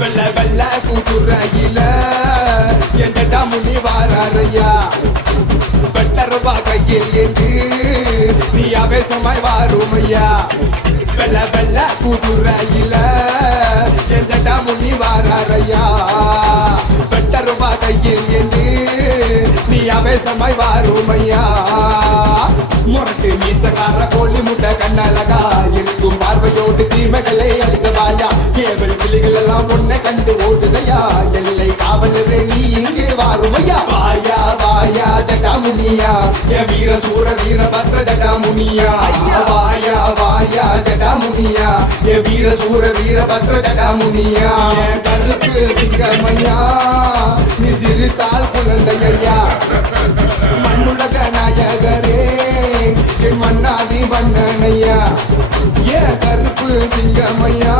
வெள்ள வெள்ள கூட்டுறையில எந்தடா முனி வாராரையா வெட்டருவா கையில் என்று நீ அவேசமாய் வாருமையா வெள்ள வெள்ள கூட்டுறையில எந்தடா முனி வாராரையா வெட்டருவா கையில் என்று நீ அவேசமாய் வாருமையா முரட்டு மீசக்கார கோழி முட்டை கண்ணழகா இருக்கும் பார்வையோடு தீமைகளை அழிக்கவாயா கேவல் கிளிகள் எல்லாம் உன்னை கண்டு ஓடுதையா எல்லை காவலரே நீ இங்கே வாருமையா வாயா வாயா ஜட்டாமுனியா எ வீர சூர வீரபத்ர ஜட்டாமுனியா வாயா வாயா ஜட்டாமுனியா எ வீர சூர வீரபத்ர ஜட்டாமுனியா கருப்பு சிங்கமையா நீ சிரித்தால் குழந்தையா மண்ணுலக நாயகரே என் மன்னாதி மன்னனையா ஏ கருப்பு சிங்கமையா